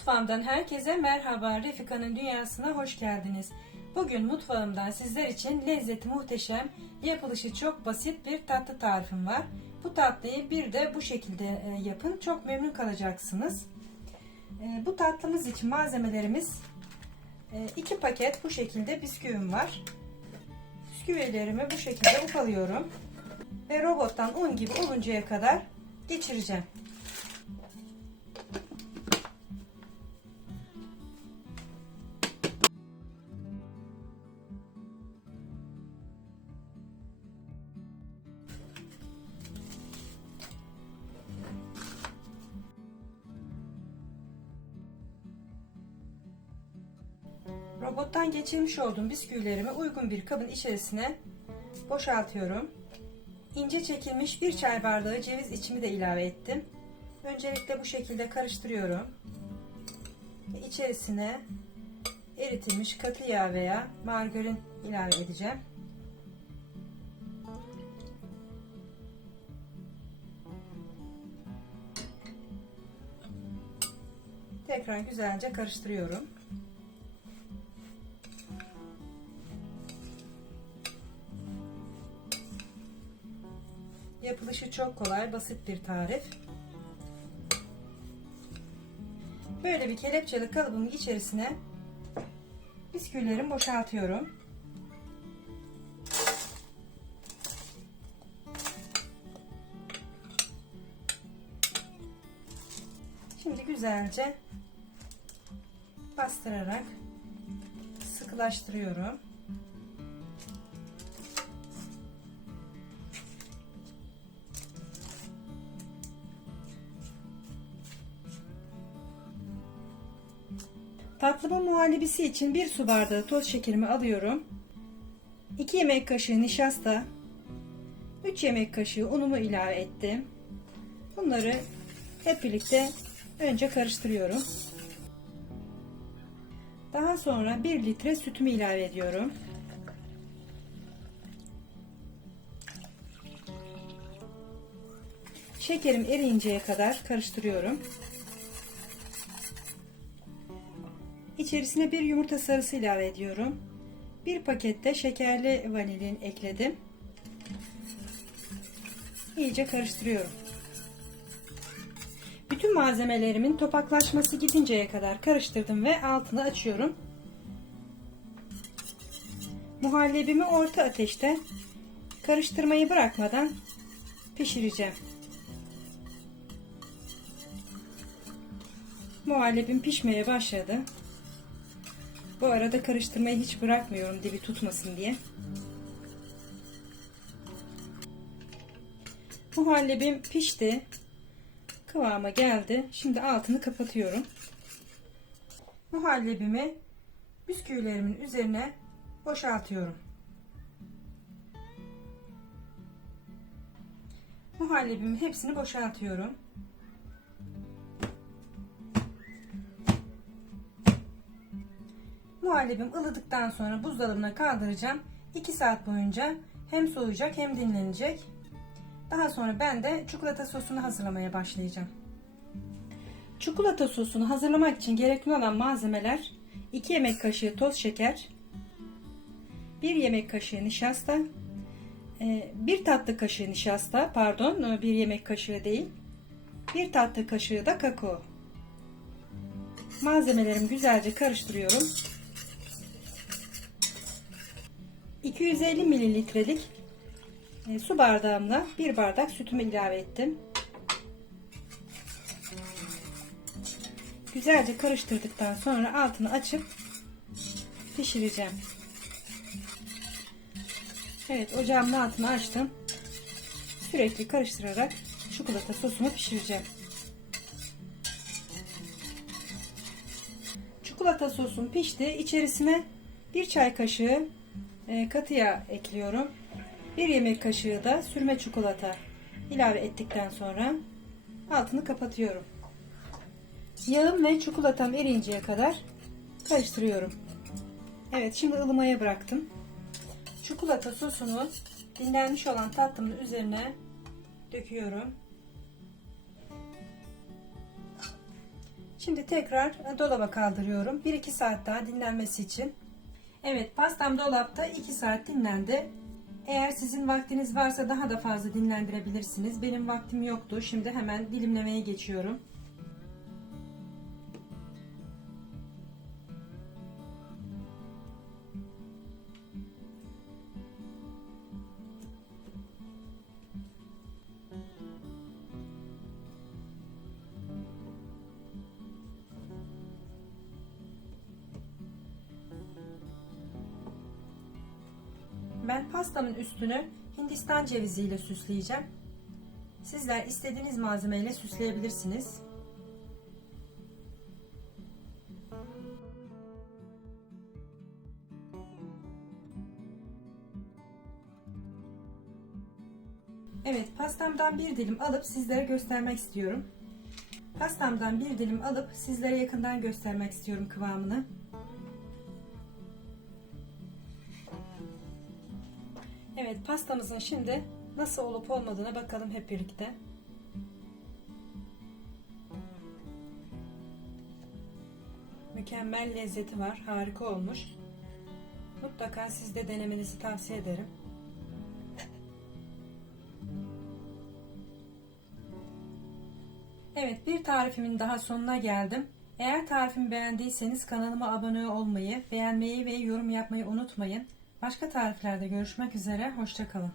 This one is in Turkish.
Mutfağımdan herkese merhaba. Refika'nın dünyasına hoş geldiniz. Bugün mutfağımdan sizler için lezzeti muhteşem, yapılışı çok basit bir tatlı tarifim var. Bu tatlıyı bir de bu şekilde e, yapın. Çok memnun kalacaksınız. E, Bu tatlımız için malzemelerimiz 2 paket bu şekilde bisküvim var. Bisküvilerimi bu şekilde ufalıyorum. Ve robottan un gibi oluncaya kadar geçireceğim. Robottan geçirmiş olduğum bisküvilerimi uygun bir kabın içerisine boşaltıyorum. İnce çekilmiş bir çay bardağı ceviz içimi de ilave ettim. Öncelikle bu şekilde karıştırıyorum. Ve içerisine eritilmiş katı yağ veya margarin ilave edeceğim. Tekrar güzelce karıştırıyorum. Yapılışı çok kolay, basit bir tarif. Böyle bir kelepçeli kalıbımın içerisine bisküvilerimi boşaltıyorum. Şimdi güzelce bastırarak sıkılaştırıyorum. Tatlımın muhallebisi için bir su bardağı toz şekerimi alıyorum. 2 yemek kaşığı nişasta, 3 yemek kaşığı unumu ilave ettim. Bunları hep birlikte önce karıştırıyorum. Daha sonra 1 litre sütümü ilave ediyorum. Şekerim eriyinceye kadar karıştırıyorum. İçerisine bir yumurta sarısı ilave ediyorum. Bir pakette şekerli vanilin ekledim. İyice karıştırıyorum. Bütün malzemelerimin topaklaşması gidinceye kadar karıştırdım ve altını açıyorum. Muhallebimi orta ateşte karıştırmayı bırakmadan pişireceğim. Muhallebim pişmeye başladı. Bu arada karıştırmayı hiç bırakmıyorum dibi tutmasın diye. Muhallebim pişti. Kıvama geldi. Şimdi altını kapatıyorum. Muhallebimi bisküvilerimin üzerine boşaltıyorum. Muhallebimin hepsini boşaltıyorum. Muhallebim ılıdıktan sonra buzdolabına kaldıracağım. 2 saat boyunca hem soğuyacak hem dinlenecek. Daha sonra ben de çikolata sosunu hazırlamaya başlayacağım. Çikolata sosunu hazırlamak için gerekli olan malzemeler 2 yemek kaşığı toz şeker, 1 yemek kaşığı nişasta, 1 tatlı kaşığı nişasta, pardon 1 yemek kaşığı değil, 1 tatlı kaşığı da kakao. Malzemelerimi güzelce karıştırıyorum. 250 mililitrelik e, su bardağımla bir bardak sütümü ilave ettim. Güzelce karıştırdıktan sonra altını açıp pişireceğim. Evet ocağımın altını açtım. Sürekli karıştırarak çikolata sosumu pişireceğim. Çikolata sosum pişti. İçerisine bir çay kaşığı e, katı yağ ekliyorum. Bir yemek kaşığı da sürme çikolata ilave ettikten sonra altını kapatıyorum. Yağım ve çikolatam eriyinceye kadar karıştırıyorum. Evet şimdi ılımaya bıraktım. Çikolata sosunu dinlenmiş olan tatlımın üzerine döküyorum. Şimdi tekrar dolaba kaldırıyorum. 1-2 saat daha dinlenmesi için. Evet pastam dolapta 2 saat dinlendi. Eğer sizin vaktiniz varsa daha da fazla dinlendirebilirsiniz. Benim vaktim yoktu. Şimdi hemen dilimlemeye geçiyorum. Ben pastamın üstünü Hindistan ceviziyle süsleyeceğim. Sizler istediğiniz malzemeyle süsleyebilirsiniz. Evet, pastamdan bir dilim alıp sizlere göstermek istiyorum. Pastamdan bir dilim alıp sizlere yakından göstermek istiyorum kıvamını. Evet pastamızın şimdi nasıl olup olmadığına bakalım hep birlikte. Mükemmel lezzeti var. Harika olmuş. Mutlaka siz de denemenizi tavsiye ederim. Evet bir tarifimin daha sonuna geldim. Eğer tarifimi beğendiyseniz kanalıma abone olmayı, beğenmeyi ve yorum yapmayı unutmayın. Başka tariflerde görüşmek üzere. Hoşçakalın.